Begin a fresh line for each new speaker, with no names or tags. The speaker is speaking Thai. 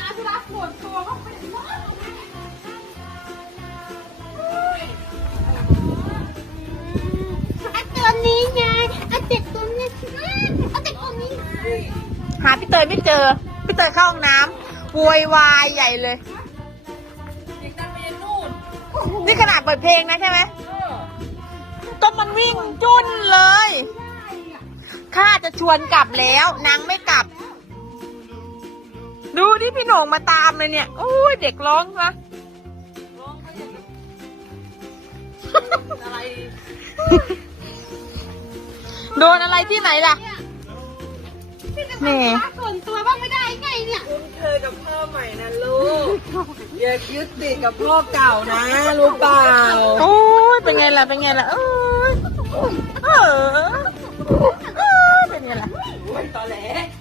าธุระส่วนตัวเขาไปหมดตัวนี้ไงเด็กตัวนี้เด็กตัวนี้หาพี่เตยไม่เจอพี่เตยเข้าห้องน้ำโวยวายใหญ่เลยนี่ขนาดเปิดเพลงนะใช่ไหมก็มันวิ่งจุ้นเลยข้าจะชวนกลับแล้วนางไม่กลับดูที่พี่โหน่งมาตามเลยเนี่ยโอ้ยเด็กร้องนะอะไรโดนอะไรที่ไหนล่ะแม่ส่วนตัวบ้างไม่ได้ไงเนี่ย
คุ้นเคยกับพ่อใหม่นะลูกอย่ายึดติดกับพ่อเก่านะรู้เปล่า
โอ้ยเป็นไงล่ะเป็นไงล่ะเอ้ยเป็นไงล่ะ
ตอแหล